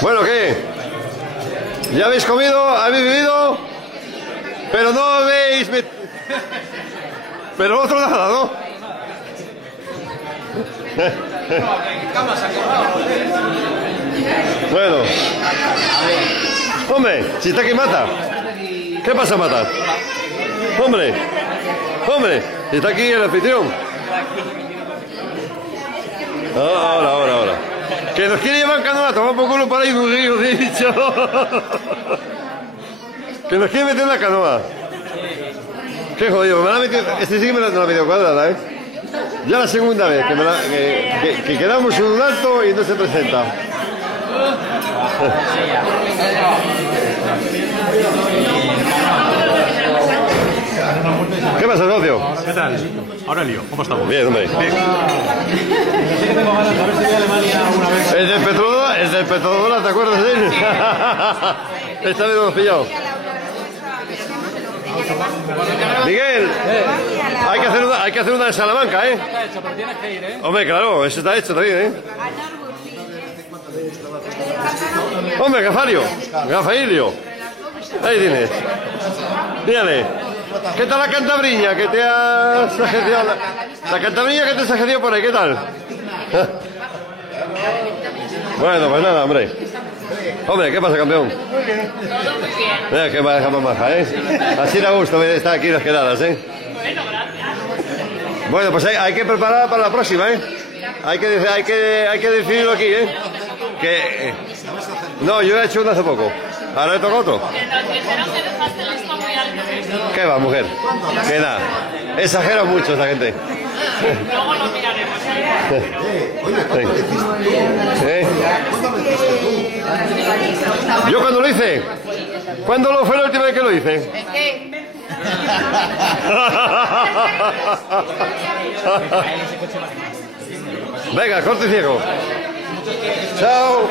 Bueno, ¿qué? ¿Ya habéis comido? ¿Habéis bebido? Pero no habéis... Pero otro nada, ¿no? Bueno. Hombre, si está aquí Mata. ¿Qué pasa, Mata? Hombre, si está aquí el anfitrión. Ahora. Que nos quiere llevar canoa, tomar por culo para ir un río, dicho. Que nos quiere meter en la canoa. Qué jodido, me la ha metido, este sí que me la ha metido cuadrada, ¿eh? Ya la segunda vez que quedamos en un alto y no se presenta. ¿Qué pasa, socio? ¿Qué tal? Aurelio, ¿cómo estamos? Bien, hombre. Bien. Sí que tengo ganas de ver si voy a Alemania alguna vez. El del Petrodólar, ¿te acuerdas de él? Esta vez lo hemos pillado. Miguel, hay que hacer una de Salamanca, ¿eh? Está hecho, pero tienes que ir, ¿eh? Hombre, claro, eso está hecho también, ¿eh? Hombre, Gafailio. Ahí tienes. Dígale. ¿Qué tal la cantabriña que te has agenciado? La cantabriña que te has agenciado por ahí, ¿qué tal? Bueno, pues nada, hombre. Hombre, ¿qué pasa, campeón? Muy bien. Todo muy bien. Mira que maja más maja, ¿eh? Así da gusto estar aquí las quedadas, ¿eh? Bueno, gracias. Bueno, pues hay que preparar para la próxima, ¿eh? Hay que decidirlo aquí, ¿eh? No, yo he hecho uno hace poco. Ahora le toca otro. Que nos dijeron que dejaste el listón muy alto. ¿Qué va, mujer? Que nada. Exagero mucho esta gente. Luego lo miraremos. ¿Eh? ¿Yo cuando lo hice? ¿Cuándo fue la última vez que lo hice? Es que... Venga, corte y ciego. Chao.